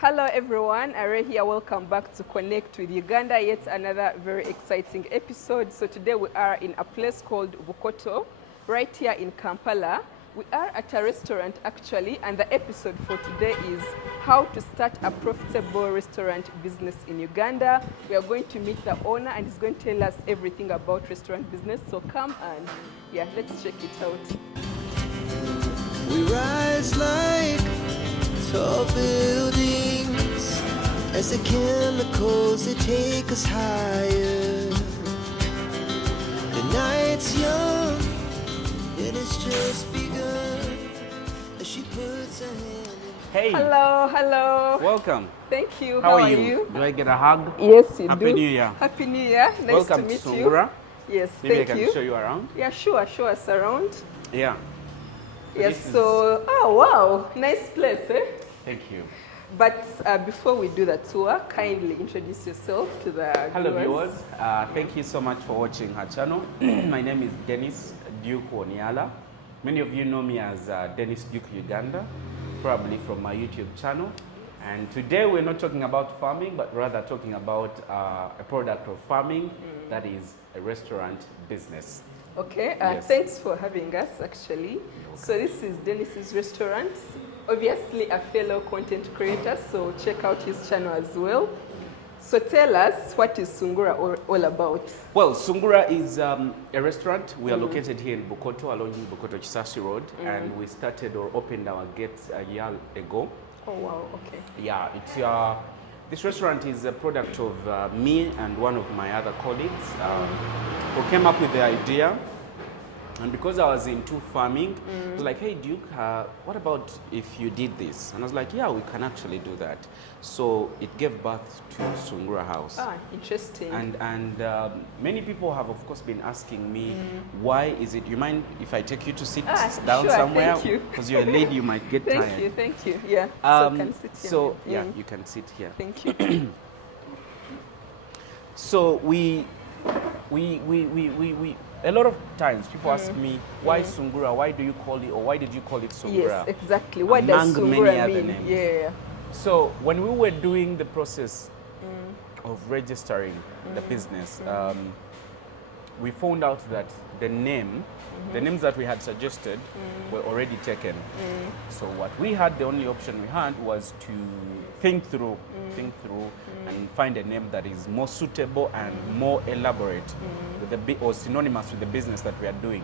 Hello everyone, Are here. Welcome back to Connect with Uganda, yet another very exciting episode. So today we are in a place called Bukoto, right here in Kampala. We are at a restaurant actually, and the episode for today is how to start a profitable restaurant business in Uganda. We are going to meet the owner and he's going to tell us everything about restaurant business. So come and let's check it out. We rise like tall buildings as the chemicals they take us higher. The night's young, it has just begun as she puts her hand in. Hey. Hello. Welcome. Thank you. How are you? Do I get a hug? Yes, you do. Happy New Year. Happy New Year. Nice Welcome to meet to you. Sungura. Yes, Maybe thank I can you. show you around. Yeah, sure. Show us around. Yeah. Yes, oh wow, nice place, eh? Thank you. But before we do the tour, kindly introduce yourself to the Hello viewers. Thank you so much for watching our channel. My name is Denis Duke Uganda. Many of you know me as Denis Duke Uganda, probably from my YouTube channel. And today we're not talking about farming, but rather talking about a product of farming, that is a restaurant business. Okay, Yes. thanks for having us actually. So this is Denis's restaurant, obviously a fellow content creator, so check out his channel as well. So tell us, what is Sungura all about? Well, Sungura is a restaurant. We are located here in Bukoto, along Bukoto Chisasi Road, and we started or opened our gates a year ago. Oh wow, okay. Yeah, it's this restaurant is a product of me and one of my other colleagues who came up with the idea. And because I was into farming, I was like, hey Duke, what about if you did this? And I was like, yeah, we can actually do that. So it gave birth to Sungura House. Ah, interesting. And many people have, of course, been asking me, why is it, you mind if I take you to sit down sure, somewhere? thank you. Because you're a lady, you might get tired. Thank you. Yeah, so can sit here. So, yeah, you can sit here. Thank you. So a lot of times people ask me, why Sungura? Why do you call it, or why did you call it Sungura? Yes, exactly. What does Among Sungura many other mean? names. Yeah. So when we were doing the process of registering the business, we found out that the names that we had suggested were already taken. So what we had, the only option we had was to think through and find a name that is more suitable and more elaborate with or synonymous with the business that we are doing.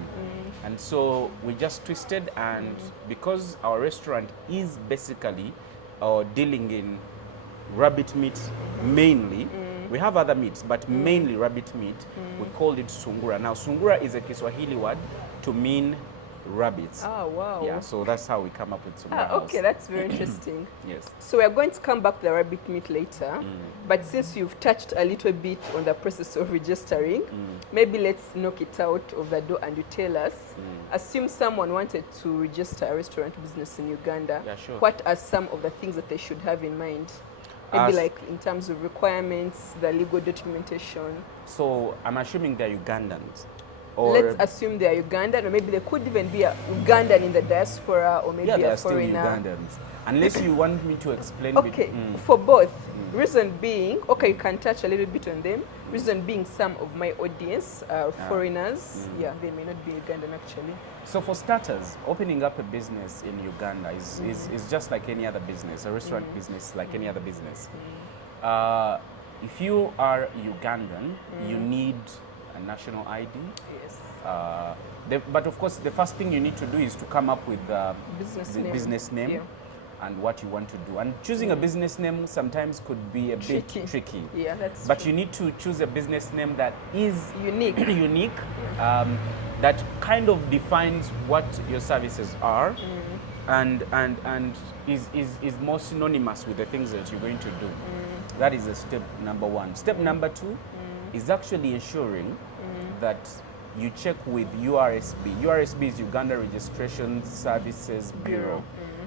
And so we just twisted, and because our restaurant is basically dealing in rabbit meat mainly, we have other meats, but mainly rabbit meat, we called it Sungura. Now Sungura is a Kiswahili word to mean rabbits. Oh, wow. Yeah, so that's how we come up with Sungura House. Okay, that's very interesting. Yes. So we are going to come back to the rabbit meat later, but since you've touched a little bit on the process of registering, maybe let's knock it out of the door and you tell us, assume someone wanted to register a restaurant business in Uganda, Yeah, sure. what are some of the things that they should have in mind? Maybe like in terms of requirements, the legal documentation. So I'm assuming they're Ugandans. Or Let's assume they are Ugandan, or maybe they could even be a Ugandan in the diaspora, or maybe yeah, a they're still foreigner. Ugandans. Unless you want me to explain. Okay, for both. Reason being, okay, you can touch a little bit on them. Reason being, some of my audience are foreigners. Yeah, they may not be Ugandan actually. So for starters, opening up a business in Uganda is just like any other business, a restaurant business like any other business. If you are Ugandan, you need a national ID. Yes. But of course, the first thing you need to do is to come up with the Business name. Yeah. and what you want to do. And choosing a business name sometimes could be a bit tricky. Yeah, that's But true. you need to choose a business name that is Unique. unique, that kind of defines what your services are, and is more synonymous with the things that you're going to do. That is a step number one. Step number two is actually ensuring that you check with URSB. URSB is Uganda Registration Services Bureau.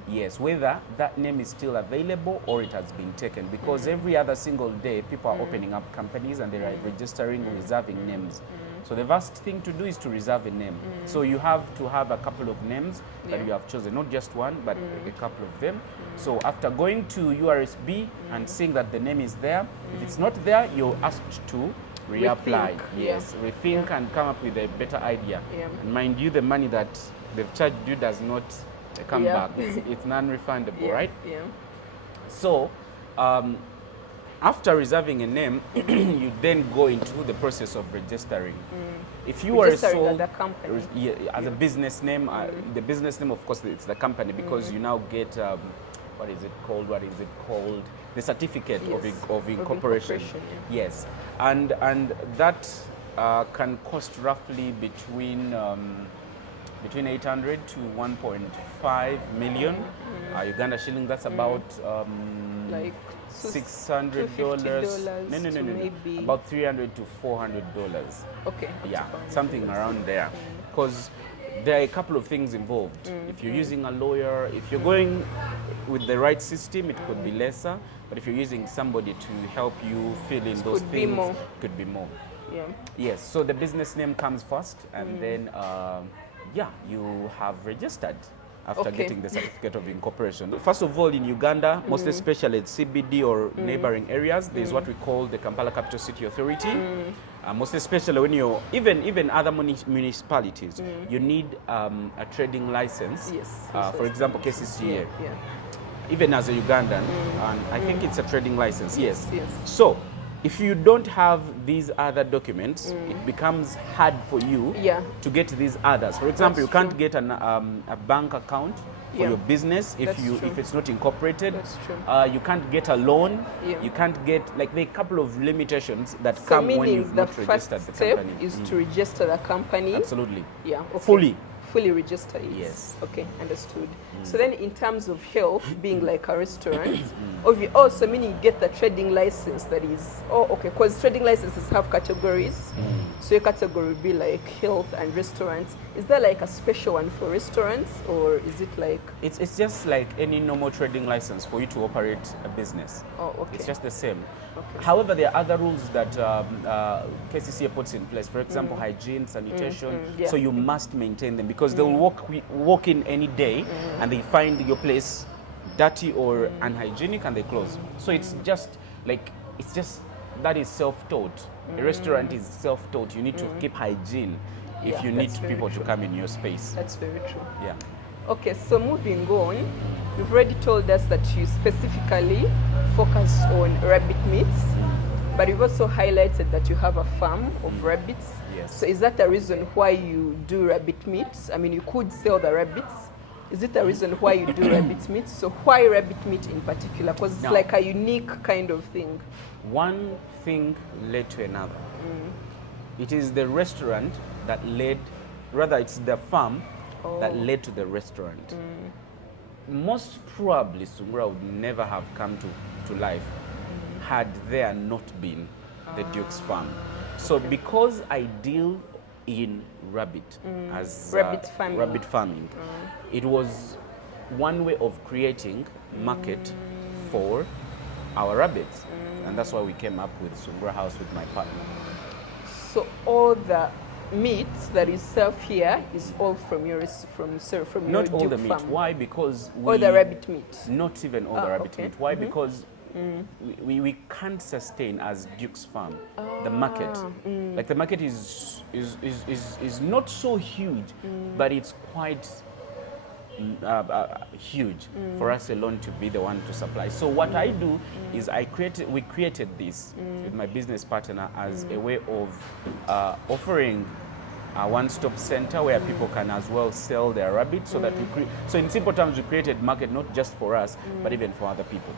Yes, whether that name is still available or it has been taken, because every other single day people are opening up companies and they are registering, reserving names. So the first thing to do is to reserve a name. So you have to have a couple of names that you have chosen, not just one, but a couple of them. So after going to URSB and seeing that the name is there, if it's not there, you're asked to reapply. Rethink, Yes, rethink and come up with a better idea. Yeah. And mind you, the money that they've charged you does not come back. It's non-refundable, right? Yeah. So, after reserving a name, you then go into the process of registering. If you are a Registering sole, as a company. as a business name, the business name, of course, it's the company because you now get what is it called? The certificate Yes. of incorporation. Yes, and that can cost roughly between 800 to 1.5 million Uganda shilling. That's about Like $600. $250 No. to maybe About $300 to $400. okay. Yeah, something around there. Because there are a couple of things involved. If you're using a lawyer, if you're going with the right system, it could be lesser. But if you're using somebody to help you fill in those could be things, more. it could be more. Yeah. Yes, so the business name comes first, and then you have registered after Okay. getting the certificate of incorporation. First of all, in Uganda, most especially at CBD or neighboring areas, there's what we call the Kampala Capital City Authority. Most especially when you're even other municipalities, you need a trading license. Yes. For example, KCCA. Yeah. Even as a Ugandan, and I think it's a trading license. Yes. Yes. So, if you don't have these other documents, it becomes hard for you Yeah. to get these others. For example, That's you can't true. get a bank account for Yeah. your business That's true. if it's not incorporated. That's true. You can't get a loan. Yeah. You can't get there are a couple of limitations that So come when meaning you've the not first registered the step company. is to register the company. Absolutely. Yeah. Okay. Fully register it. Yes. Okay, understood. So then in terms of health, being like a restaurant, also meaning you get the trading license that is, because trading licenses have categories. So your category would be like health and restaurants. Is there like a special one for restaurants, or is it like? It's just like any normal trading license for you to operate a business. Oh, okay. It's just the same. Okay. However, there are other rules that KCCA puts in place. For example, hygiene, sanitation. Yeah. So you must maintain them because they'll walk in any day and they find your place dirty or unhygienic and they close. So it's just that is self-taught. A restaurant is self-taught. You need to keep hygiene if Yeah, you need that's very people to true. come in your space. That's very true. Yeah. Okay, so moving on, you've already told us that you specifically focus on rabbit meats, but you've also highlighted that you have a farm of rabbits. Yes. So is that the reason why you do rabbit meats? I mean, you could sell the rabbits. Is it the reason why you do rabbit meat? So why rabbit meat in particular? Because it's No. like a unique kind of thing. One thing led to another. It is the restaurant that led, rather it's the farm that led to the restaurant. Most probably Sungura would never have come to life had there not been the Duke's farm. So because I deal in rabbit as Rabbit farming, it was one way of creating market for our rabbits. And that's why we came up with Sungura House with my partner. So all the meat that is served here is all from your Not all Duke the meat. farm. Why? Because All the rabbit meat. Not even all the rabbit okay. meat. Why? Because we can't sustain as Duke's farm the market. Like the market is not so huge, but it's quite huge for us alone to be the one to supply. So what I do is we created this with my business partner as a way of offering a one-stop center where people can as well sell their rabbits. So that so in simple terms, we created market not just for us, but even for other people.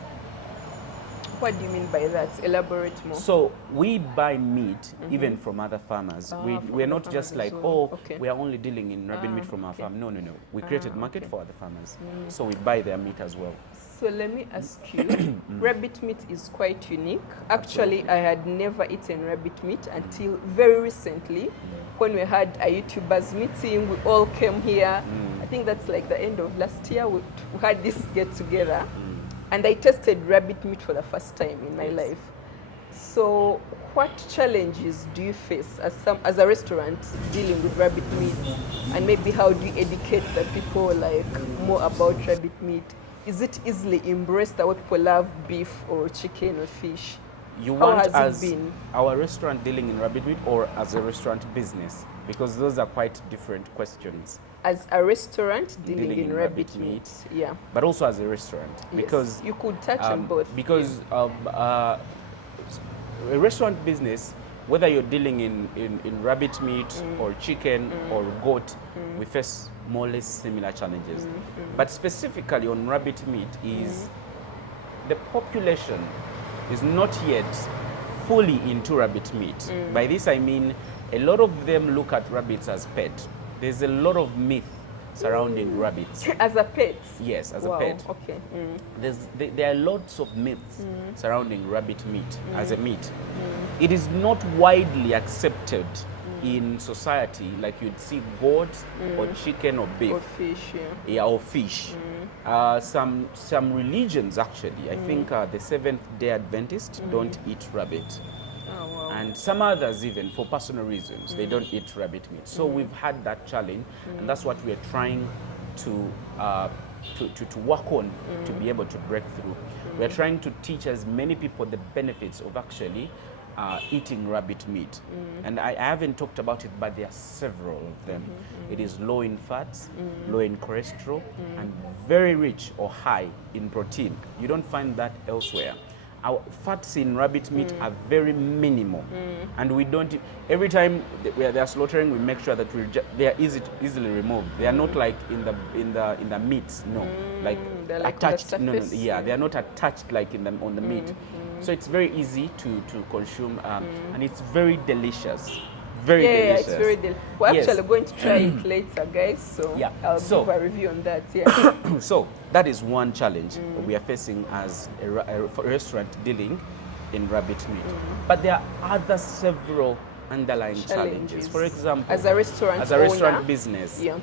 What do you mean by that? Elaborate more. So we buy meat even from other farmers. We're from not other just farmers like, as well. Okay. we are only dealing in rabbit meat from our okay. farm. No. We created market for other farmers. So we buy their meat as well. So let me ask you, rabbit meat is quite unique. Actually, I had never eaten rabbit meat until very recently when we had a YouTubers meeting. We all came here. I think that's like the end of last year. We had this get together. And I tasted rabbit meat for the first time in my life. So what challenges do you face as a restaurant dealing with rabbit meat, and maybe how do you educate the people like more about rabbit meat? Is it easily embraced that way people love beef or chicken or fish? You How want has it as been? our restaurant dealing in rabbit meat or as a restaurant business? Because those are quite different questions. As a restaurant dealing in rabbit meat, yeah. But also as a restaurant, Yes. because You could touch on both. Because a restaurant business, whether you're dealing in rabbit meat or chicken or goat, we face more or less similar challenges. But specifically on rabbit meat is the population is not yet fully into rabbit meat. By this I mean a lot of them look at rabbits as pet. There's a lot of myth surrounding rabbits. As a pet? Yes, as Wow, a pet. okay. There are lots of myths surrounding rabbit meat as a meat. It is not widely accepted in society like you'd see goat or chicken or beef. Or fish, yeah. Yeah, or fish. Some religions actually, I think the Seventh-day Adventists don't eat rabbit. Oh, wow. And some others even, for personal reasons, they don't eat rabbit meat. So we've had that challenge, and that's what we're trying to work on to be able to break through. We're trying to teach as many people the benefits of actually eating rabbit meat. And I haven't talked about it, but there are several of them. It is low in fats, low in cholesterol, and very rich or high in protein. You don't find that elsewhere. Our fats in rabbit meat are very minimal, and we don't. Every time they are slaughtering, we make sure that they are easily removed. They are not like in the meats, no, like they're like attached. on the No, surface. yeah, they are not attached like on the meat. So it's very easy to consume, and it's very delicious. Very delicious. It's very delicious. We're Yes. actually going to try it later, guys. So Yeah. I'll So- give a review on that. Yeah. So that is one challenge we are facing as a restaurant dealing in rabbit meat. But there are other several underlying challenges. For example, as a restaurant owner, business, yeah.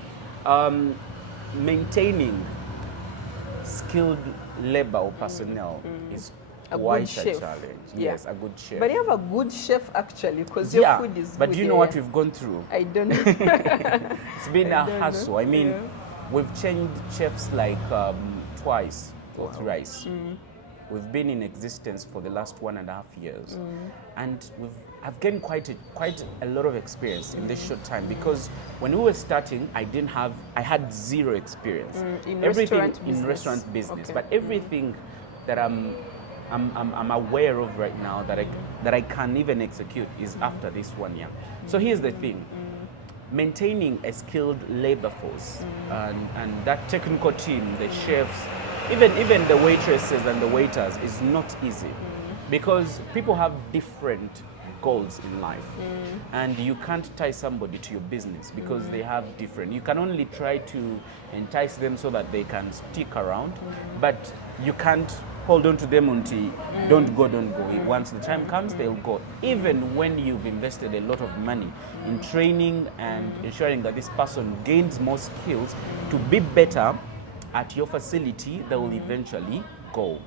Maintaining skilled labor or personnel is A quite good a chef. challenge. Yeah. Yes, a good chef. But you have a good chef actually, because your yeah, food is but good. do you know what we've gone through? I don't know. It's been a don't know. hassle. I mean, Yeah. we've changed chefs like twice or thrice. We've been in existence for the last 1.5 years, and I've gained quite a lot of experience in this short time, because when we were starting, I had zero experience. In Everything restaurant in business. restaurant business, Okay. but everything that I'm aware of right now that I can even execute is after this 1 year. So here's the thing. Maintaining a skilled labor force and that technical team, the chefs, even the waitresses and the waiters is not easy, because people have different goals in life, and you can't tie somebody to your business because they have different. You can only try to entice them so that they can stick around, but you can't hold on to them until don't go. Once the time comes, they'll go. Even when you've invested a lot of money in training and ensuring that this person gains more skills to be better at your facility, they will eventually go.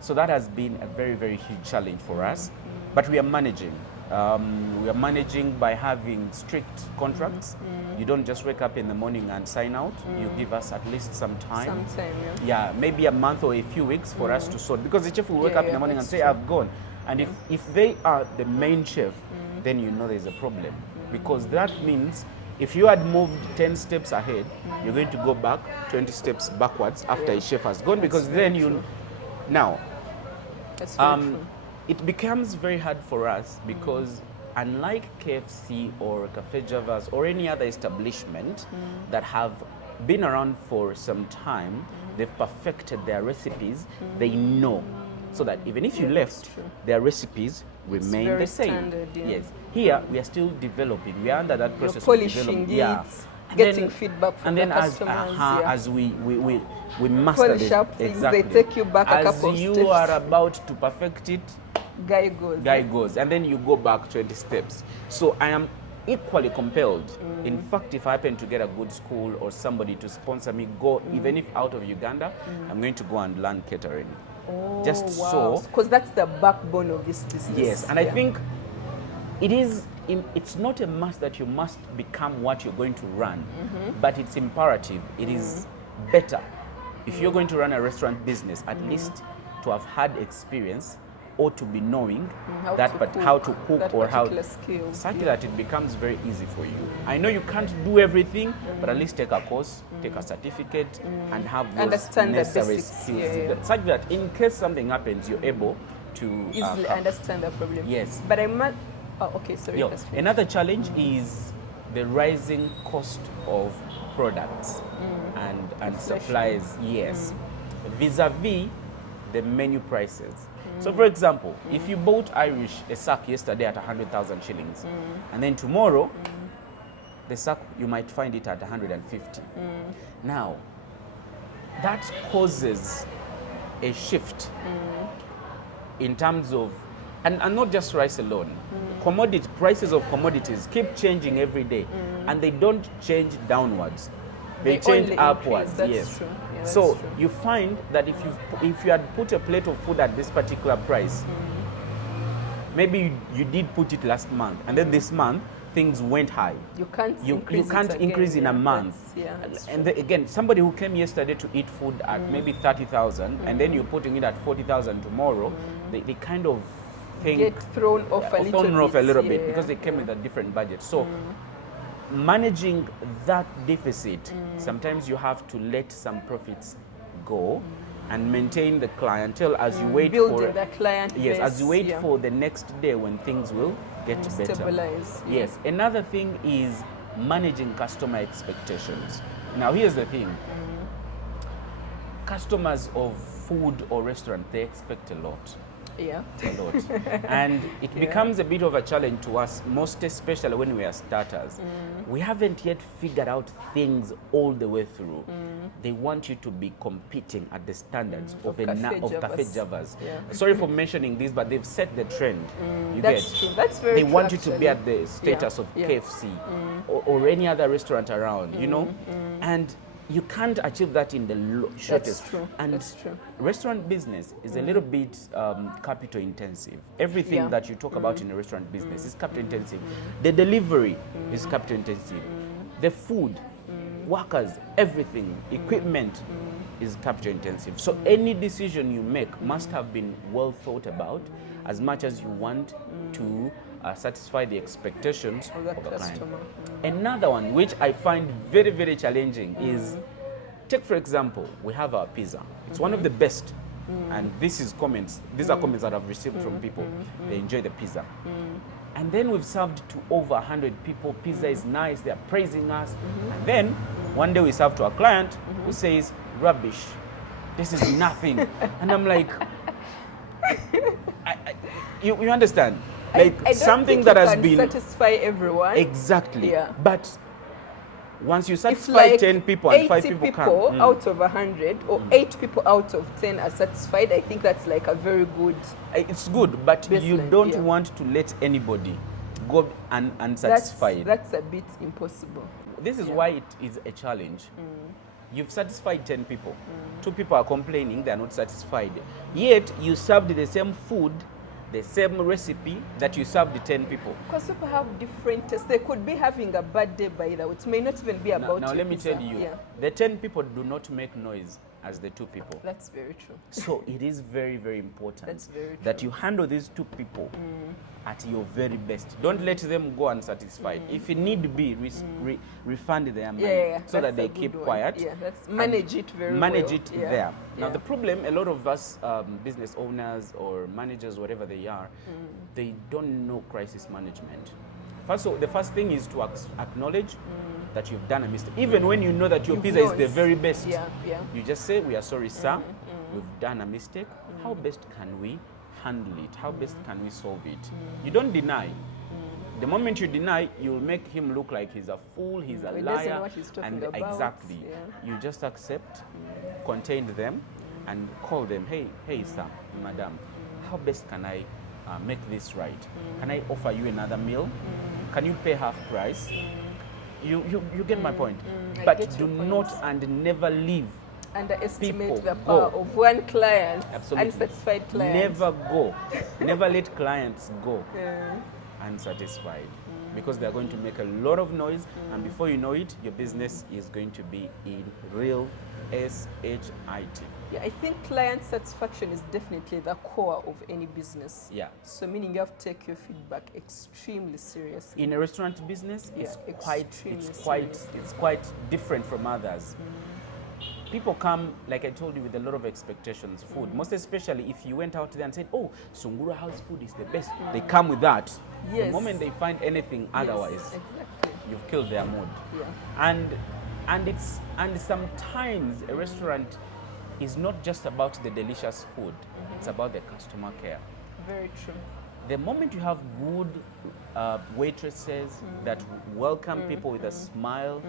So that has been a very, very huge challenge for us, but we are managing. We are managing by having strict contracts. You don't just wake up in the morning and sign out. You give us at least some time. Sometime, yeah. Yeah, maybe a month or a few weeks for us to sort. Because the chef will wake up in the morning and that's say, I've gone. And if they are the main chef, then you know there's a problem. Because that means if you had moved 10 steps ahead, you're going to go back 20 steps backwards after a chef has gone, because then you... Now, That's very true. it becomes very hard for us because unlike KFC or Cafe Javas or any other establishment that have been around for some time, they've perfected their recipes, they know. So that even if you left, their recipes remain very the same. standard, yeah. Yes. Here, we are still developing. We are under that process of polishing developing. it, Yeah. And getting then- feedback from and the then customers. Yeah. as we master Polish it, up things, exactly. they take you back a as couple of you steps. are about to perfect it, Guy goes. guy goes, and then you go back 20 steps. So I am equally compelled. In fact, if I happen to get a good school or somebody to sponsor me, even if out of Uganda, I'm going to go and learn catering. Oh, Just wow. so. Because that's the backbone of this business. Yes, and I Yeah. think it's not a must that you must become what you're going to run, but it's imperative. It is better if you're going to run a restaurant business, at least to have had experience or to be knowing how to cook or how skills, such that it becomes very easy for you. I know you can't do everything, but at least take a course, take a certificate, and have those understand necessary the basics. skills, such that in case something happens, you're able to easily understand the problem. Yes. But I must. Oh, okay. Sorry. Another challenge is the rising cost of products and supplies. Yes, vis-a-vis the menu prices. So, for example, if you bought Irish a sack yesterday at 100,000 shillings, and then tomorrow the sack you might find it at 150. Now, that causes a shift in terms of, and not just rice alone. Prices of commodities keep changing every day, and they don't change downwards. They change upwards. Yes. True. Yeah, so true. you find that if you had put a plate of food at this particular price, maybe you did put it last month, and then this month things went high. You can't increase in a month. And again, somebody who came yesterday to eat food at maybe 30,000, and then you're putting it at 40,000 tomorrow, they kind of get thrown off a little bit because they came with a different budget. So managing that deficit, sometimes you have to let some profits go and maintain the clientele as you wait building the client base, as you wait for the next day when things will get better. Stabilize. Yes. Another thing is managing customer expectations. Now here's the thing. Customers of food or restaurant, they expect a lot. Yeah. A lot. And it becomes a bit of a challenge to us, most especially when we are starters. We haven't yet figured out things all the way through. They want you to be competing at the standards of Cafe Javas. Yeah. Sorry for mentioning this, but they've set the trend. That's true. That's very true. They want you to be at the status of KFC or any other restaurant around, you know? And you can't achieve that in the shortest. That's true. And that's true. Restaurant business is a little bit capital intensive. Everything that you talk about in a restaurant business is capital intensive. The delivery is capital intensive. The food, workers, everything, equipment is capital intensive. So any decision you make must have been well thought about, as much as you want to satisfy the expectations of the client. Another one which I find very, very challenging is, take for example, we have our pizza. It's one of the best, and these are comments that I've received from people. They enjoy the pizza. And then we've served to over 100 people. Pizza is nice, they're praising us. And then one day we serve to a client who says, rubbish, this is nothing. And I'm like, you understand? Like I don't something think that you has can been satisfy everyone. Exactly. Yeah. But once you satisfy like 10 people and 5 people come, out of 100 or 8 people out of 10 are satisfied, I think that's like a very good. It's good, but you baseline, don't want to let anybody go unsatisfied. That's a bit impossible. This is why it is a challenge. You've satisfied 10 people. 2 people are complaining, they're not satisfied. Yet you served the same food, the same recipe that you served the 10 people. Because people have different tastes. They could be having a bad day by the way. It may not even be about Now let me pizza. tell you, the 10 people do not make noise as the 2 people. That's very true. So it is very, very important That's very true. that you handle these 2 people at your very best. Don't let them go unsatisfied. If you need be, refund their money so that they keep quiet. Yeah, manage it very well. Manage it there. Now the problem, a lot of us business owners or managers, whatever they are, they don't know crisis management. The first thing is to acknowledge that you've done a mistake. Even when you know that your pizza is the very best, you just say, we are sorry, sir, we've done a mistake. How best can we handle it? How best can we solve it? You don't deny. The moment you deny, you'll make him look like he's a fool, he's a liar. Doesn't know what he's talking about. Exactly. You just accept, contain them, and call them, hey, sir, madam, how best can I make this right? Can I offer you another meal? Can you pay half price? You get my point. But do not and never leave. Underestimate the power of one client, absolutely. Unsatisfied client. Never go. Never let clients go. unsatisfied because they're going to make a lot of noise, and before you know it, your business is going to be in real SHIT. Yeah, I think client satisfaction is definitely the core of any business. Yeah. So meaning you have to take your feedback extremely seriously. In a restaurant business, Yeah, it's quite different from others. People come, like I told you, with a lot of expectations. Food, most especially if you went out there and said, "Oh, Sungura House food is the best." They come with that. Yes. The moment they find anything otherwise, Yes, exactly. you've killed their mood. Yeah. And sometimes a restaurant is not just about the delicious food. It's about the customer care. Very true. The moment you have good waitresses that welcome people with a smile,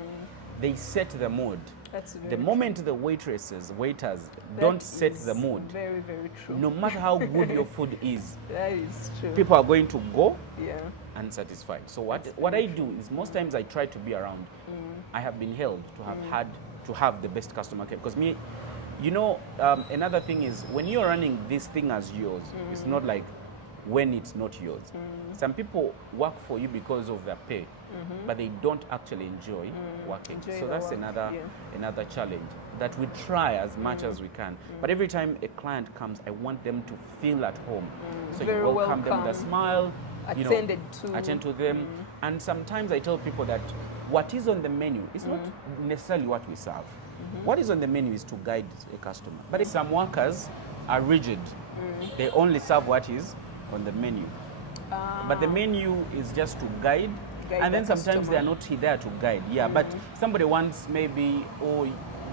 they set the mood. That's very The moment the waiters don't set the mood, very, very true. no matter how good your food is, That is true. people are going to go Yeah. unsatisfied. So what I do is most times I try to be around. I have been held to have the best customer care because me, another thing is when you're running this thing as yours, it's not like when it's not yours. Some people work for you because of their pay, but they don't actually enjoy working. Enjoy So the that's work, another challenge that we try as much as we can. But every time a client comes, I want them to feel at home. So Very you welcome them with a welcome. smile, attend to them. And sometimes I tell people that what is on the menu is not necessarily what we serve. What is on the menu is to guide a customer. But some workers are rigid. They only serve what is on the menu. But the menu is just to guide and then the sometimes they are not there to guide. Yeah, but somebody wants maybe,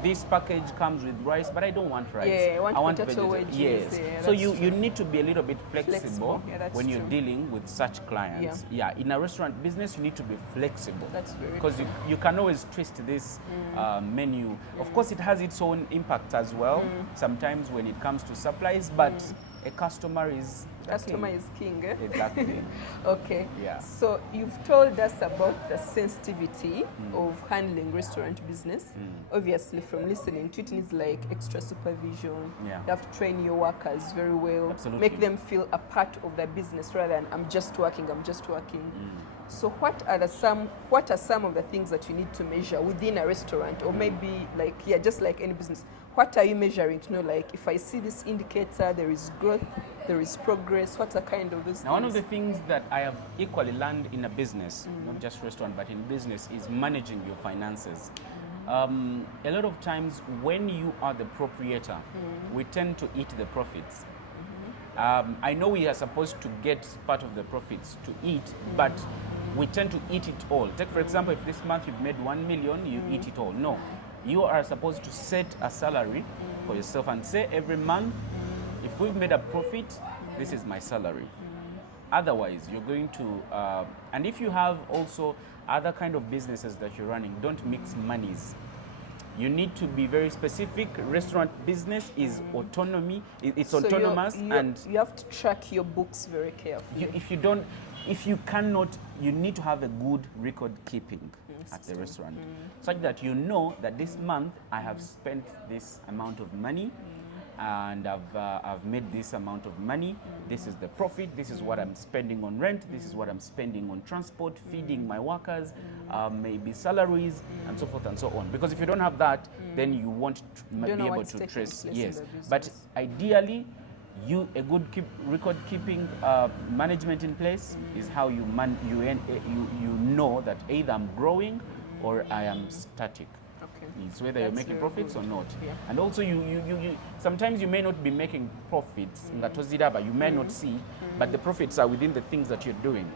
this package comes with rice, but I don't want rice. Yeah, I want potato vegetable. wedges. Yes. Yeah, so that's you need to be a little bit flexible Yeah, that's when you're true. dealing with such clients. Yeah. In a restaurant business, you need to be flexible. That's very because you can always twist this menu. Of course, it has its own impact as well. Sometimes when it comes to supplies, but a customer is king. Exactly. Okay. Yeah. So you've told us about the sensitivity of handling restaurant business. Obviously, from listening to it, it's like extra supervision. Yeah. You have to train your workers very well. Absolutely. Make them feel a part of the business rather than I'm just working. So what are some of the things that you need to measure within a restaurant, or maybe just like any business? What are you measuring to know, like, if I see this indicator, there is growth, there is progress? What are kind of those Now, one of things? the things that I have equally learned in a business, not just restaurant, but in business, is managing your finances. A lot of times when you are the proprietor, we tend to eat the profits. I know we are supposed to get part of the profits to eat, but we tend to eat it all. Take, for example, if this month you've made 1 million, you eat it all. No. You are supposed to set a salary for yourself and say every month, if we've made a profit, this is my salary. Otherwise, you're going to, and if you have also other kind of businesses that you're running, don't mix monies. You need to be very specific. Restaurant business is autonomy. It's So autonomous, and you have to track your books very carefully. if you cannot, you need to have a good record keeping at the restaurant, such that you know that this month I have spent this amount of money, and I've made this amount of money. This is the profit. This is what I'm spending on rent. This is what I'm spending on transport, feeding my workers, maybe salaries, and so forth and so on. Because if you don't have that, then you won't be able to trace. Yes, but ideally, a good record keeping management in place is how you know that either I'm growing or I am static. Okay. It's whether you're That's making very profits good. or not. Yeah. And also you sometimes you may not be making profits, but you may not see, but the profits are within the things that you're doing.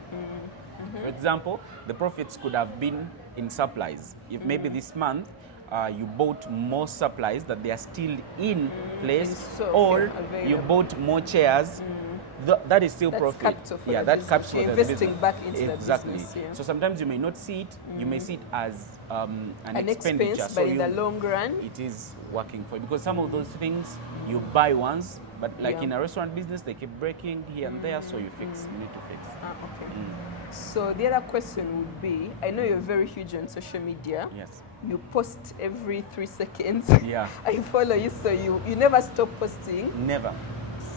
For example, the profits could have been in supplies. If maybe this month you bought more supplies that they are still in place, or you bought more chairs, that is still That's profit. capital for the that business. caps for You're the investing business. back into Exactly. the business. Yeah. So sometimes you may not see it. You may see it as an expense, expenditure. but in the long run, it is working for you, because some of those things you buy once, but like Yeah. in a restaurant business, they keep breaking here and there, so you fix. You need to fix. okay. So the other question would be, I know you're very huge on social media. Yes. You post every 3 seconds. Yeah. I follow you, so you never stop posting. Never.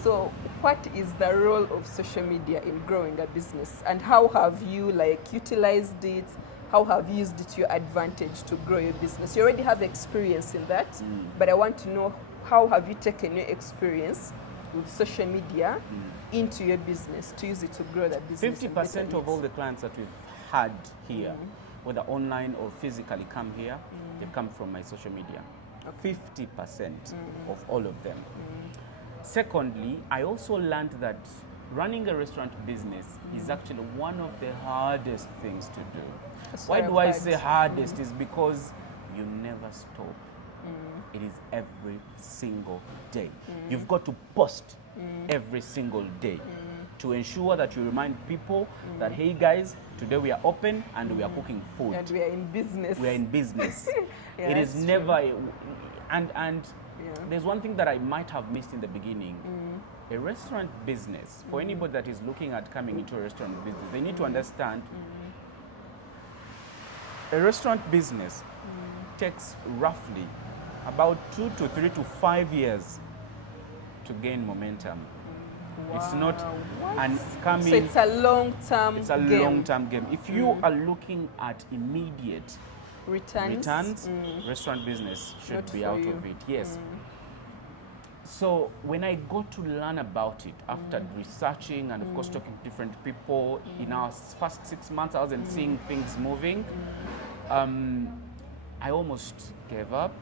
So what is the role of social media in growing a business, and how have you like utilized it? How have you used it to your advantage to grow your business? You already have experience in that, but I want to know, how have you taken your experience with social media into your business to use it to grow that business? 50% of all the clients that we've had here, whether online or physically come here, they've come from my social media. 50% of all of them. Secondly, I also learned that running a restaurant business is actually one of the hardest things to do. That's Why what do I I've say heard. hardest? Is because you never stop. It is every single day. You've got to post every single day to ensure that you remind people that, hey guys, today we are open and we are cooking food. And we are in business. We are in business. Yeah, It is that's never, true. and there's one thing that I might have missed in the beginning. A restaurant business, for anybody that is looking at coming into a restaurant business, they need to understand a restaurant business takes roughly about 2 to 3 to 5 years to gain momentum. It's not What? an coming. So it's a long-term It's a game. long-term game. If you are looking at immediate returns, restaurant business should Not be for out you. of it. Yes. So when I got to learn about it after researching and of course talking to different people, in our first 6 months I wasn't seeing things moving. I almost gave up.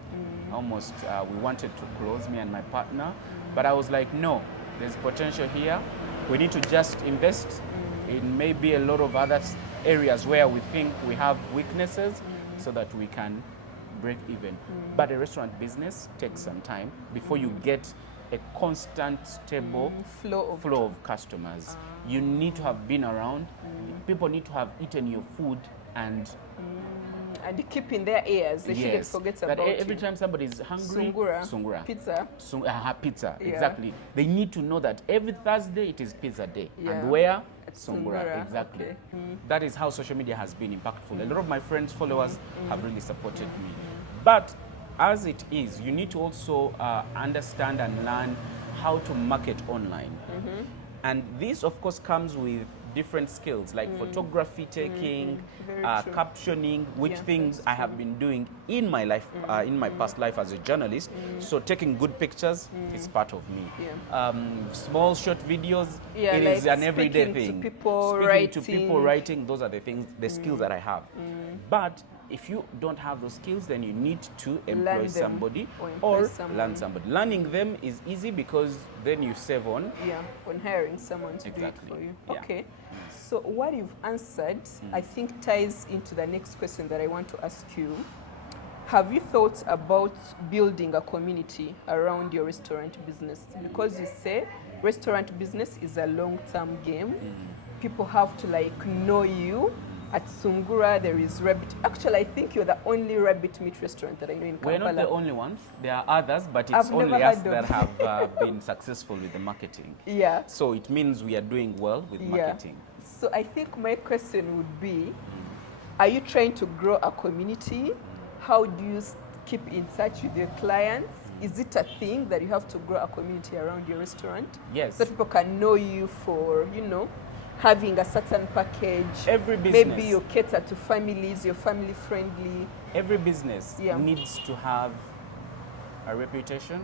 Almost we wanted to close, me and my partner, but I was like, no, there's potential here. We need to just invest in maybe a lot of other areas where we think we have weaknesses so that we can break even. But a restaurant business takes some time before you get a constant, stable Flow of customers. You need to have been around. People need to have eaten your food and and keep in their ears. They shouldn't forget that about every you. time somebody is hungry, Sungura. Pizza. Pizza, Yeah. exactly. They need to know that every Thursday it is pizza day. Yeah. And where? At Sungura, Sungura, exactly. okay. That is how social media has been impactful. A lot of my friends, followers have really supported me. But as it is, you need to also understand and learn how to market online. And this, of course, comes with different skills like photography taking, Very true. captioning, which Yeah, things that's I have been doing in my life, in my past life as a journalist. So taking good pictures is part of me. Yeah. Small short videos, Yeah, it like is an everyday speaking to thing. people, Speaking to people, writing. writing, those are the things, the skills that I have. But if you don't have those skills, then you need to employ them somebody or employ or someone. learn somebody. Learning them is easy because then you save on. Yeah, on hiring someone to Exactly. do it for you. Yeah. Okay. So what you've answered, I think, ties into the next question that I want to ask you. Have you thought about building a community around your restaurant business? Because you say restaurant business is a long-term game. People have to like know you. At Sungura, there is rabbit. Actually, I think you're the only rabbit meat restaurant that I know in We're Kampala. not the only ones. There are others, but it's I've only never us heard that of- have been successful with the marketing. Yeah. So it means we are doing well with marketing. So I think my question would be, are you trying to grow a community? How do you keep in touch with your clients? Is it a thing that you have to grow a community around your restaurant? Yes. So people can know you for, having a certain package. Every business. Maybe you cater to families, you're family friendly. Every business Yeah. needs to have a reputation,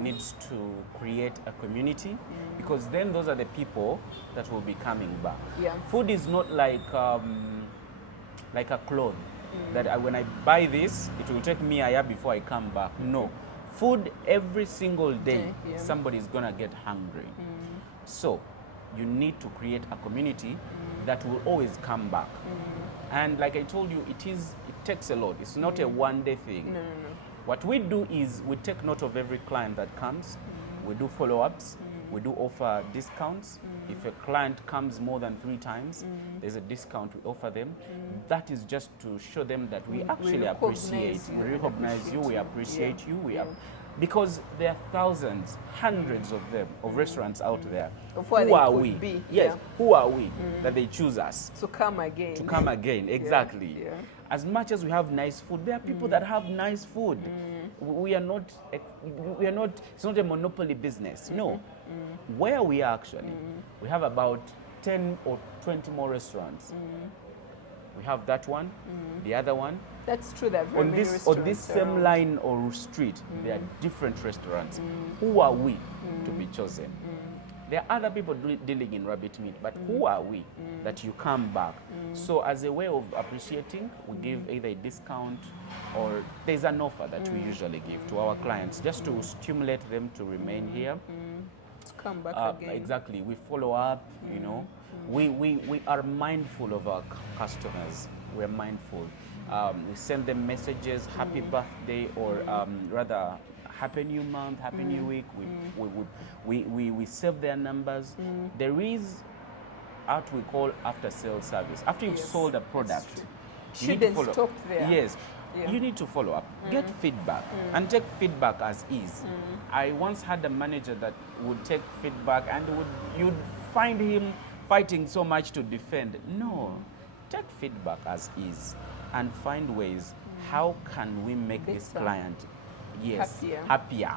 needs to create a community, because then those are the people that will be coming back. Yeah. Food is not like a clothes that when I buy this, it will take me a year before I come back. No. Food every single day, Yeah. somebody's gonna get hungry. So you need to create a community that will always come back. And like I told you, it takes a lot. It's not a one-day thing. No. What we do is we take note of every client that comes. We do follow-ups. We do offer discounts. If a client comes more than 3 times, there's a discount we offer them. That is just to show them that we actually recognize appreciate. you We and recognize you. We appreciate appreciate you. Because there are thousands, hundreds of them, of restaurants out there. Of what Who they are could we? be, Yes, yeah. who are we that they choose us To come again. to come again? Exactly. Yeah. As much as we have nice food, there are people that have nice food. We are not. It's not a monopoly business. No. Where we are actually, we have about 10 or 20 more restaurants. We have that one, the other one. That's true. There are very On many this restaurants same around. line or street, there are different restaurants. Who are we to be chosen? There are other people dealing in rabbit meat, but who are we that you come back? So as a way of appreciating, we give either a discount or there's an offer that we usually give to our clients just to stimulate them to remain here. To come back again. Exactly. We follow up, you know. We are mindful of our customers. We're mindful. We send them messages, happy birthday, or rather, happy new month, happy new week. We save their numbers. There is what we call after sales service. After you've sold a product, you need to Shouldn't follow. stop there. Yes. Yeah. You need to follow up, get feedback, and take feedback as is. I once had a manager that would take feedback and you'd find him fighting so much to defend. No, take feedback as is and find ways how can we make this Better. client Happier. happier.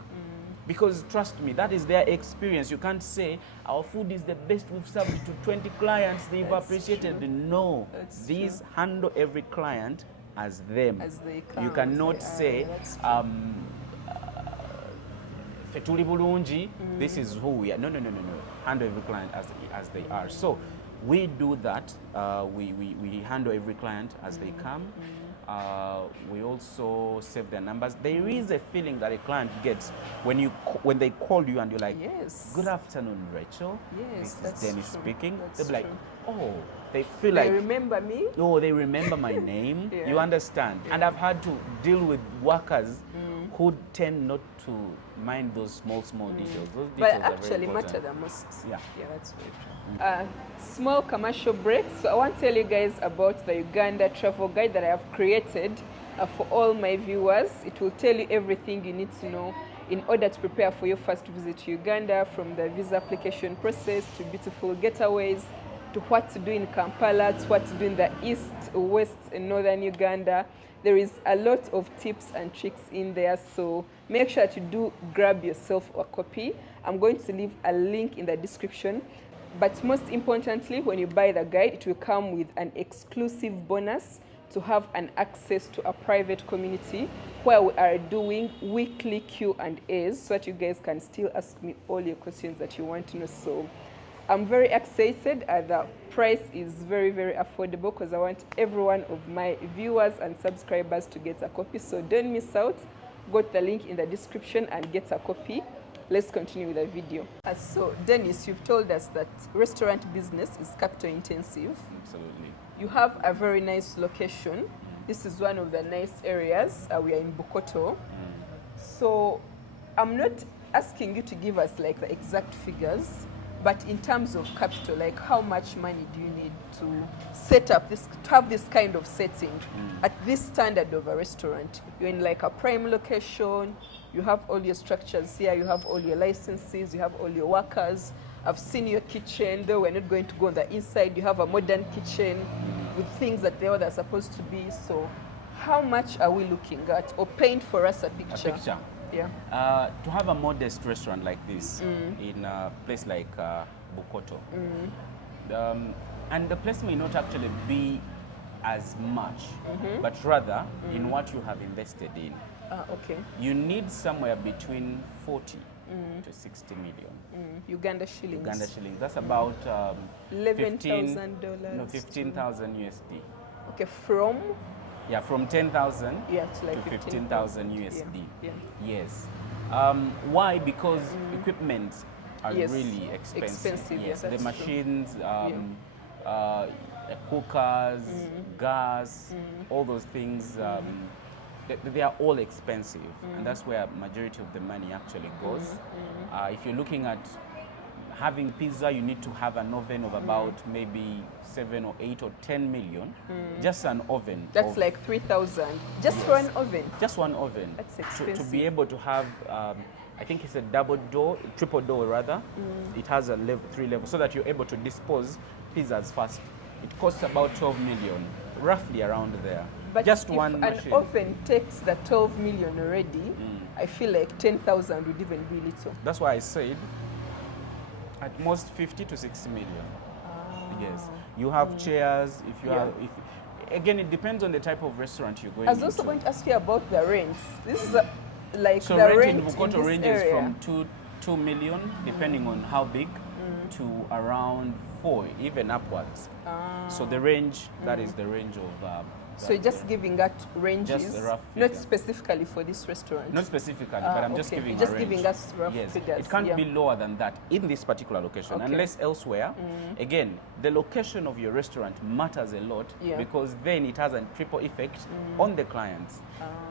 Because trust me, that is their experience. You can't say our food is the best we've served to 20 clients, they've That's appreciated. true. No, That's these true. handle every client as them. As they come, You as cannot they are. say That's true. Fetuli bulungi, this is who we are. No. Handle every client as they are. So we do that. We handle every client as they come. We also save their numbers. There is a feeling that a client gets when they call you and you're like, Yes. "Good afternoon, Rachel. Yes, This that's is Dennis true. speaking." That's They'll be like, true. "Oh," they feel They like, remember me. "Oh, they remember my name." Yeah. You understand? And I've had to deal with workers who tend not to mind those small details. Those But details are very actually matter important. the most. Yeah. Yeah, that's very true. Small commercial break. So I want to tell you guys about the Uganda travel guide that I have created for all my viewers. It will tell you everything you need to know in order to prepare for your first visit to Uganda, from the visa application process to beautiful getaways, to what to do in Kampala, to what to do in the east, west, and northern Uganda. There is a lot of tips and tricks in there, so make sure that you do grab yourself a copy. I'm going to leave a link in the description. But most importantly, when you buy the guide, it will come with an exclusive bonus to have an access to a private community where we are doing weekly Q&As so that you guys can still ask me all your questions that you want to know. So I'm very excited. The price is very, very affordable because I want every one of my viewers and subscribers to get a copy. So don't miss out. Go to the link in the description and get a copy. Let's continue with the video. So Dennis, you've told us that restaurant business is capital intensive. Absolutely. You have a very nice location. This is one of the nice areas. We are in Bukoto. So I'm not asking you to give us like the exact figures, but in terms of capital, like how much money do you need to set up this, to have this kind of setting at this standard of a restaurant? You're in like a prime location, you have all your structures here, you have all your licenses, you have all your workers. I've seen your kitchen, though we're not going to go on the inside. You have a modern kitchen with things that they're supposed to be. So how much are we looking at? Or paint for us a picture. A picture. Yeah. To have a modest restaurant like this in a place like Bukoto, and the place may not actually be as much, but rather in what you have invested in. Okay. You need somewhere between 40 to 60 million. Uganda shillings. Uganda shillings. That's about $11,000. No, 15,000 USD. Okay, from? Yeah, from 10,000 Yeah, to like to 15,000 USD. Yeah. Yes. Why? Because equipment are Yes. really expensive. Expensive, Yes. yes, The that's machines, cookers, gas, all those things. They are all expensive, and that's where majority of the money actually goes. If you're looking at having pizza, you need to have an oven of about maybe 7 or 8 or 10 million. Just an oven. That's like 3,000 just for an oven. Just one oven. That's To expensive. be able to have, I think it's a triple door rather. It has a 3 levels so that you're able to dispose pizzas fast. It costs about 12 million, roughly around there. But just if one an machine. oven takes the 12 million already, I feel like 10,000 would even be little. That's why I said at most 50 to 60 million. Yes. You have chairs, if you Yeah. have, again, it depends on the type of restaurant you're going I was also into. going to ask you about the rents. This is like So the rent rent in in Bukoto this ranges area. from 2 million, depending on how big, to around 4, even upwards. So the range, that is the range of... So you're just giving that ranges, Just a rough not figure. specifically for this restaurant. Not specifically, but I'm just okay. giving You're just a range. giving us rough Yes. figures. It can't yeah. be lower than that in this particular location, Okay. unless elsewhere. Again, the location of your restaurant matters a lot Yeah. because then it has a triple effect on the clients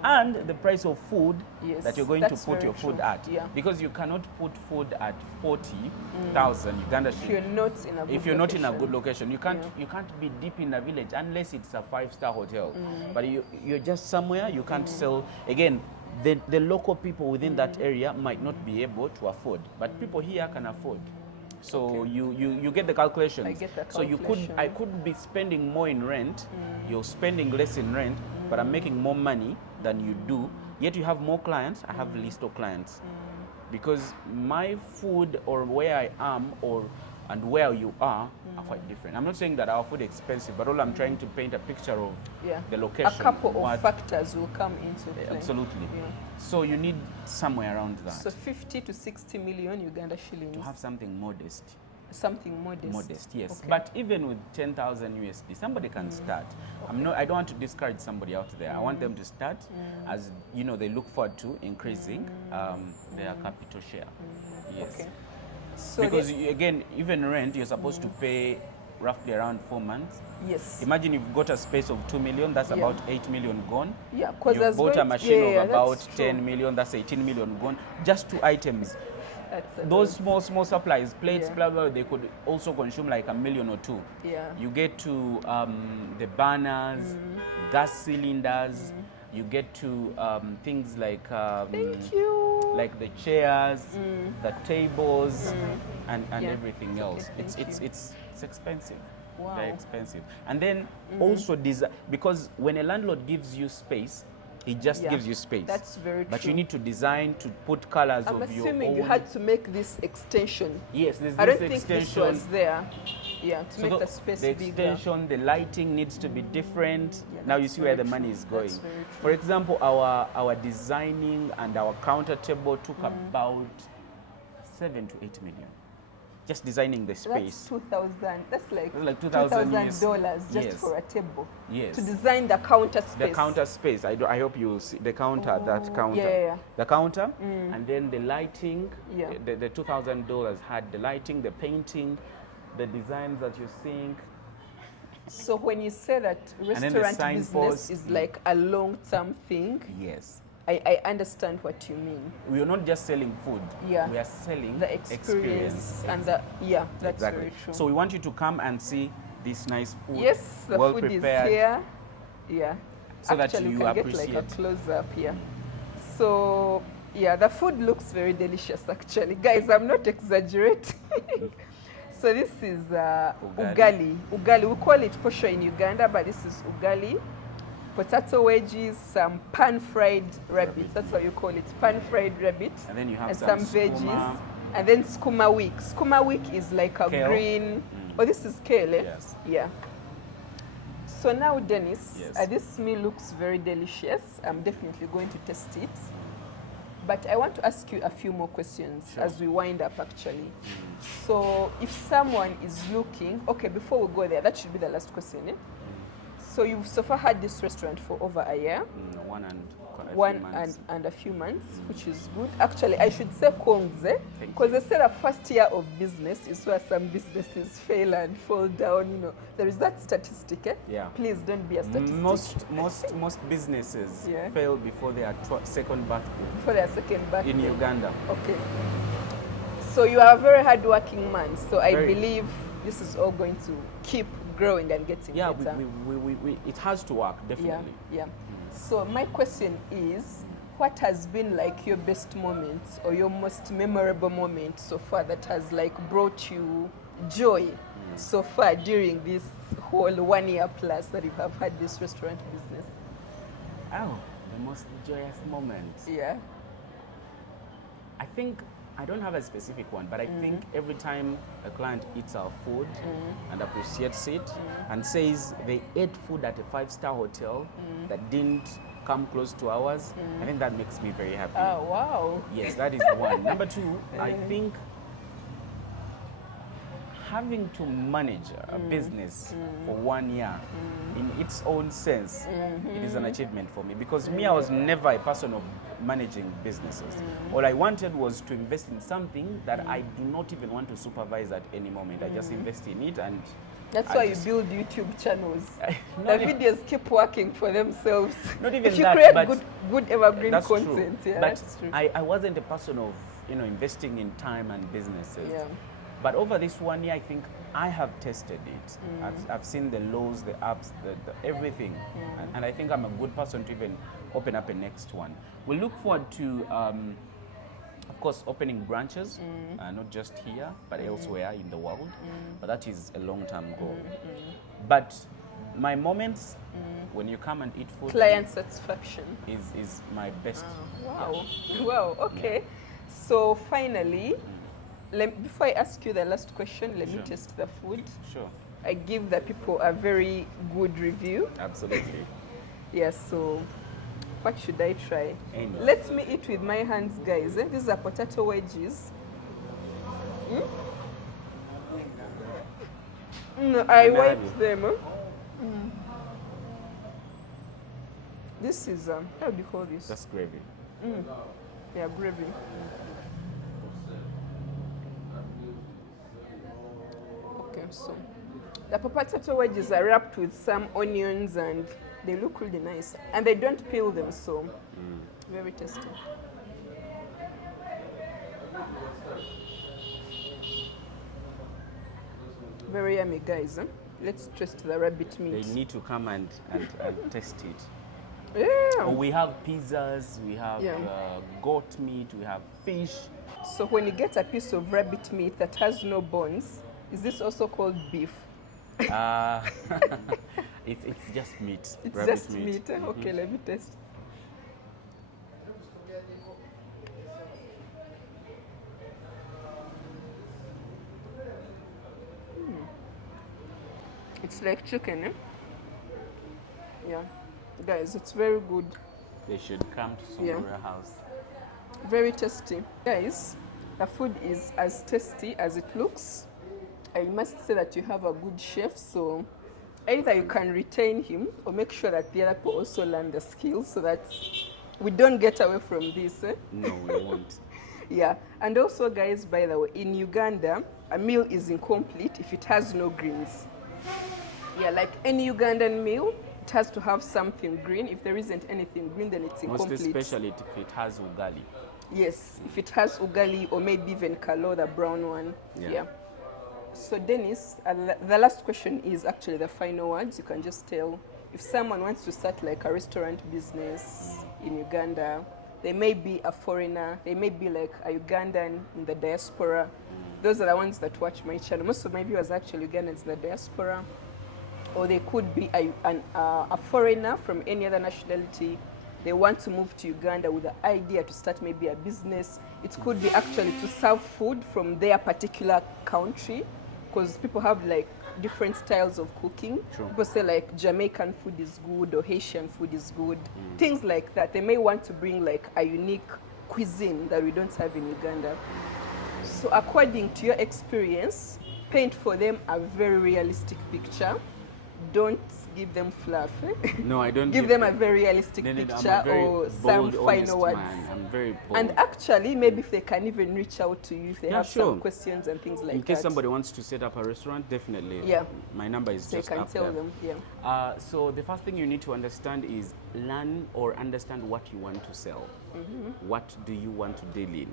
and the price of food Yes, that you're going that's to put very your food true. at. Yeah. Because you cannot put food at 40,000 Uganda If you're shillings. not in a good If you're not in a location. good location, you can't Yeah. you can't be deep in a village unless it's a 5-star hotel. But you're just somewhere you can't sell. Again, the local people within that area might not be able to afford, but people here can afford. So you get the calculations. I get the So I could be spending more in rent. You're spending less in rent, but I'm making more money than you do. Yet you have more clients. I have least of clients. Because my food or where I am and where you are quite different. I'm not saying that our food is expensive, but all I'm trying to paint a picture of the location. A couple of what- factors will come into play. Absolutely. Yeah. So you need somewhere around that So 50 to 60 million Uganda shillings. to have something modest. Something modest. Modest, yes. Okay. But even with 10,000 USD, somebody can start. I don't want to discourage somebody out there. I want them to start as they look forward to increasing their capital share. Yes. Okay. So Because again, even rent, you're supposed to pay roughly around 4 months. yes. Imagine you've got a space of 2 million, that's Yeah. about 8 million gone. Yeah, because You've bought a machine of about 10 million, that's 18 million gone. Just 2 items. That's a Those lot. small supplies, plates, Yeah. blah, blah, they could also consume like 1 million or 2. Yeah. You get to the burners, gas cylinders, you get to things like Thank you. like the chairs, the tables, and Yeah. everything It's else. okay, thank you. It's expensive. Wow. Very expensive. And then also because when a landlord gives you space, he just Yeah, gives you space. that's very But true. you need to design to put colors I'm of your assuming own. you had to make this extension. Yes, there's I this don't think extension. this was there. Yeah, to So make the space the bigger. extension, the lighting needs to be different. Yeah, Now you that's see where very the money true. is going. That's very true. For example, our designing and our counter table took about 7 to 8 million. Just designing the That's space. 2,000. That's like Like 2,000 $2,000 just yes. for a table. Yes. To design the counter space. The counter space. I hope you see the counter. That counter. yeah. The counter, and then the lighting. Yeah. The $2,000 had the lighting, the painting, the designs that you're seeing. So when you say that then the restaurant signpost. business is like a long-term thing, Yes. I understand what you mean. We are not just selling food. Yeah. We are selling The experience and the that's Exactly. very true. So we want you to come and see this nice food. yes, the well food prepared. is here. Yeah. So that Actually, you we can get like a appreciate. close up here. So yeah, the food looks very delicious actually. Guys, I'm not exaggerating. So this is ugali. Ugali. We call it posho in Uganda, but this is ugali. Potato wedges, some pan-fried rabbit. That's what you call it, pan-fried rabbit. And then you have and some veggies. skuma. And then skuma week. Skuma week is like a Kale. green. Oh, this is kale, eh? Yes. Yeah. So now, Dennis, Yes. this meal looks very delicious. I'm definitely going to test it. But I want to ask you a few more questions Sure. as we wind up, actually. So if someone is looking, okay, before we go there, that should be the last question, eh? So you've so far had this restaurant for over a year, 1 and a few one months. and a few months, which is good. Actually, I should say konze, Thank because they say the first year of business is where some businesses fail and fall down. You know, there is that statistic. Eh? Yeah. Please don't be a statistic. Most businesses Yeah. fail before their second birthday For their second birthday. in Uganda. Okay. So you are a very hardworking man. So I Very. believe this is all going to keep growing and getting Yeah, better. it has to work, definitely. Yeah. So my question is, what has been like your best moment or your most memorable moment so far that has like brought you joy so far during this whole 1 year plus that you have had this restaurant business? Oh, the most joyous moment. Yeah. I think I don't have a specific one, but I think every time a client eats our food and appreciates it and says they ate food at a 5-star hotel that didn't come close to ours, I think that makes me very happy. Oh, wow. Yes, that is one. Number two, I think having to manage a business for 1 year in its own sense, it is an achievement for me, because me, I was never a person of managing businesses. All I wanted was to invest in something that I do not even want to supervise at any moment. I just invest in it, and That's I why just- you build YouTube channels. The Not e- videos keep working for themselves. Not even if you that, create but good evergreen that's content. true. Yeah, But that's true. I wasn't a person of investing in time and businesses. Yeah. But over this 1 year, I think I have tested it. I've seen the lows, the ups, the everything. And I think I'm a good person to even open up a next one. We look forward to, of course, opening branches, not just here, but elsewhere in the world. But that is a long-term goal. But my moments when you come and eat food Client satisfaction. is my best. Wow. Wow. Okay. So finally, before I ask you the last question, let me Sure. taste the food. Sure, I give the people a very good review. absolutely. Yeah, so what should I try? Any. Let me eat with my hands, guys. These are potato wedges. No, I Can I have wiped it? them. This is, how do you call this? That's gravy. Yeah, gravy. Okay, so the potato wedges are wrapped with some onions and they look really nice. And they don't peel them, so very tasty. Very yummy, guys. Let's taste the rabbit They meat. need to come and taste it. Yeah. Oh, we have pizzas, we have Yeah. goat meat, we have fish. So when you get a piece of rabbit meat that has no bones, is this also called beef? Uh, it's just meat. It's rabbit just meat. Okay, let me taste. It's like chicken, eh? Yeah. Guys, it's very good. They should come to Yeah. Sungura House. Very tasty. Guys, the food is as tasty as it looks. I must say that you have a good chef, so either you can retain him or make sure that the other people also learn the skills so that we don't get away from this. Eh? No, we won't. Yeah, and also guys, by the way, in Uganda, a meal is incomplete if it has no greens. Yeah, like any Ugandan meal, it has to have something green. If there isn't anything green, then it's Most incomplete. especially if it has ugali. Yes, if it has ugali or maybe even kalo, the brown one. Yeah. Yeah. So Dennis, the last question is actually the final words. You can just tell if someone wants to start like a restaurant business in Uganda, they may be a foreigner, they may be like a Ugandan in the diaspora. Those are the ones that watch my channel. Most of my viewers are actually Ugandans in the diaspora. Or they could be a foreigner from any other nationality. They want to move to Uganda with the idea to start maybe a business. It could be actually to serve food from their particular country, because people have like different styles of cooking. True. People say like Jamaican food is good or Haitian food is good. Things like that. They may want to bring like a unique cuisine that we don't have in Uganda. So according to your experience, paint for them a very realistic picture. Don't give them fluff. Eh? No, I don't Give them a very realistic No, no, no, I'm picture a very or bold, some honest final words. man. I'm very bold. And actually, maybe if they can even reach out to you if they Yeah, have sure. some questions and things like in case that. somebody wants to set up a restaurant, definitely. Yeah. My number is So you just can up tell there. them, yeah. So the first thing you need to understand is learn or understand what you want to sell. What do you want to deal in?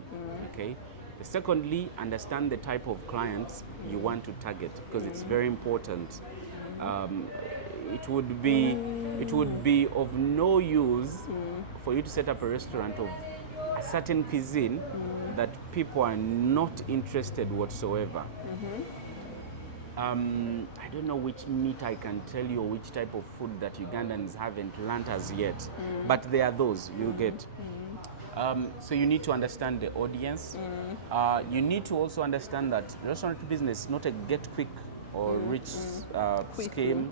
Okay. Secondly, understand the type of clients you want to target, because it's very important. It would be of no use for you to set up a restaurant of a certain cuisine that people are not interested whatsoever. I don't know which meat I can tell you, or which type of food that Ugandans haven't learnt as yet, but there are those you get. So you need to understand the audience. You need to also understand that restaurant business is not a get quick or rich scheme.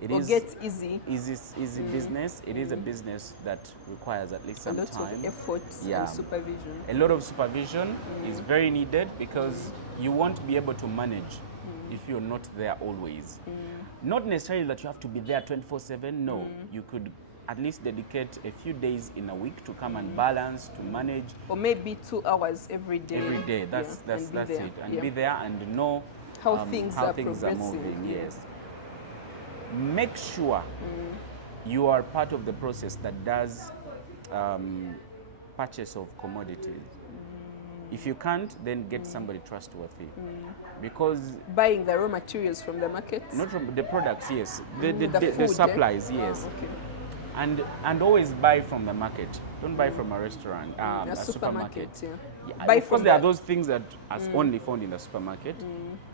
It or is get easy. easy business. It is a business that requires at least some A lot time. of effort and supervision. A lot of supervision is very needed, because you won't be able to manage if you're not there always. Not necessarily that you have to be there 24/7. No, you could at least dedicate a few days in a week to come and balance, to manage. Or maybe 2 hours every day. Every day, that's it. And be there and know how things are moving. progressing. Yes. Make sure you are part of the process that does purchase of commodities. If you can't, then get somebody trustworthy, because Buying the raw materials from the market. not from the products, yes, the food, supplies, yes, Okay. and always buy from the market. Don't buy from a restaurant, a supermarket. Yeah. Buy from there are those things that are only found in the supermarket,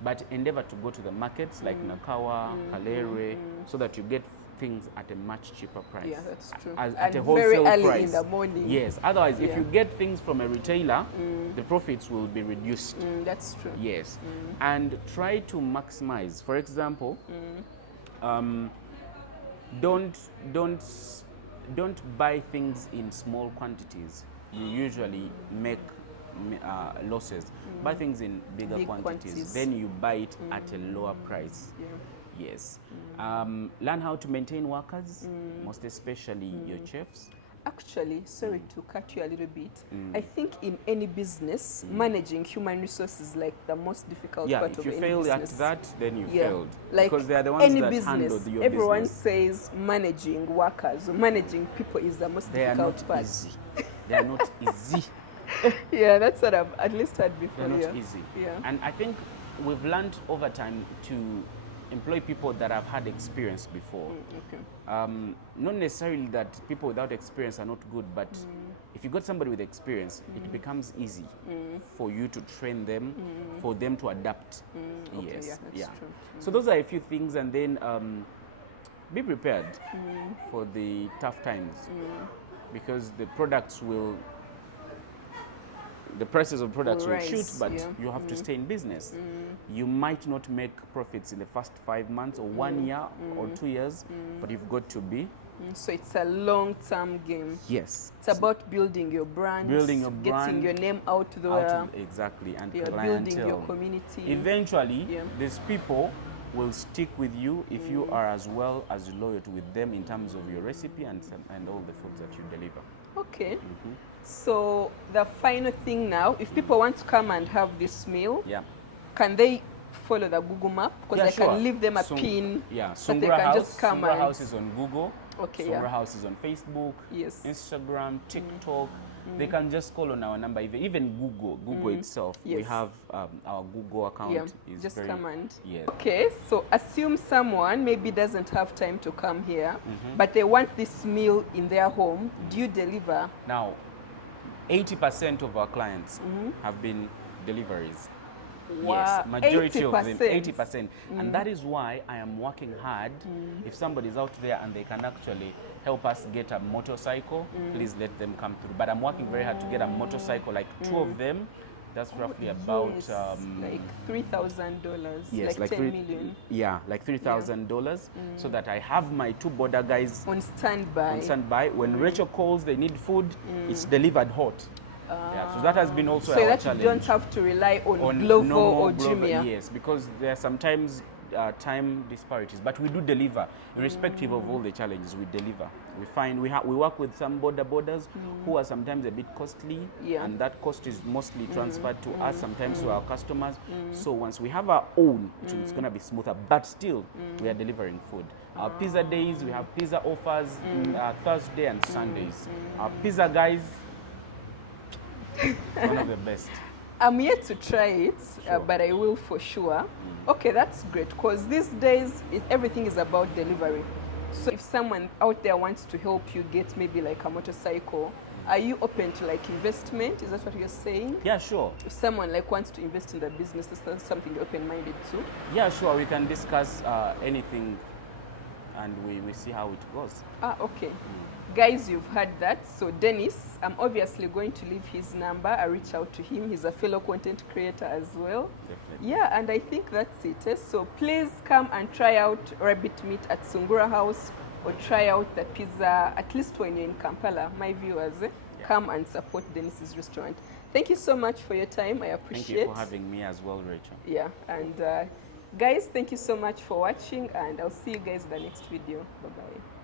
but endeavor to go to the markets like Nakawa, Kalere, so that you get things at a much cheaper price. Yeah, that's true. At And a wholesale very early price. in the morning. Yes. Otherwise, if Yeah. you get things from a retailer, the profits will be reduced. That's true. Yes. And try to maximize. For example, don't buy things in small quantities. You usually make losses. Buy things in bigger Big quantities. quantities. Then you buy it at a lower price. Yeah. Yes. Learn how to maintain workers, most especially your chefs. Actually, sorry to cut you a little bit. I think in any business, managing human resources is like the most difficult Yeah, part if of you any fail business. at that, then you Yeah. failed. Like because they are the ones any that business, handle your everyone business. says managing workers, managing people is the most They are difficult not part. easy. They are not easy. Yeah, that's what I've at least heard before. They're not yeah. easy. Yeah. And I think we've learned over time to employ people that have had experience before. Okay. Not necessarily that people without experience are not good, but if you got somebody with experience, it becomes easy for you to train them, for them to adapt. Okay, Yes. yeah, that's true. So those are a few things, and then be prepared for the tough times, because the products will. The prices of products will shoot, rise, but yeah. you have to stay in business. You might not make profits in the first 5 months or 1 year or 2 years, but you've got to be. So it's a long-term game. Yes. It's about building your brand, Building your getting brand your name out there, Exactly, and building clientele. your community. Eventually, Yeah. these people will stick with you if you are as well as loyal with them in terms of your recipe and all the foods that you deliver. Okay. So the final thing now, if people want to come and have this meal, Yeah. can they follow the Google map? Because I can leave them a pin Yeah, that they Sungura can House. just come Sungura and... House is on Google. Okay, Sungura yeah. House is on Facebook, Yes. Instagram, TikTok. They can just call on our number. Even Google itself. We Yes. have our Google account. Yeah, Is just very, come and... Yes. Okay, so assume someone maybe doesn't have time to come here, but they want this meal in their home. Do you deliver? Now, 80% of our clients have been deliveries. Wow, Yes, majority of them, 80%. 80%. And that is why I am working hard. If somebody's out there and they can actually help us get a motorcycle, please let them come through. But I'm working very hard to get a motorcycle, like 2 of them. That's roughly about... Yes, like $3,000, yes, like 10 three- million. Yeah, like $3,000, so that I have my 2 border guys On standby. on standby. When Rachel calls, they need food, it's delivered hot. Yeah, so that has been also So our that challenge. you don't have to rely on On Glovo normal or Glovo, Jumia. Yes, because there are sometimes time disparities, but we do deliver, irrespective of all the challenges. We deliver. We work with some borders who are sometimes a bit costly, Yeah. and that cost is mostly transferred to us, sometimes to our customers. So once we have our own, it's going to be smoother. But still, we are delivering food. Our pizza days, we have pizza offers Thursday and Sundays. Our pizza guys, one of the best. I'm yet to try it, Sure. but I will for sure. Okay, that's great, because these days everything is about delivery. So if someone out there wants to help you get maybe like a motorcycle, are you open to like investment? Is that what you're saying? Yeah, sure. If someone like wants to invest in the business, that's something you're open-minded to. Yeah, sure. We can discuss anything, and we see how it goes. Okay. Guys, you've heard that. So Dennis, I'm obviously going to leave his number. I reach out to him. He's a fellow content creator as well. Definitely. Yeah, and I think that's it. So please come and try out rabbit meat at Sungura House, or try out the pizza, at least when you're in Kampala, my viewers. Come and support Dennis's restaurant. Thank you so much for your time. I appreciate it. Thank you for having me as well, Rachel. Yeah, and guys, thank you so much for watching, and I'll see you guys in the next video. Bye-bye.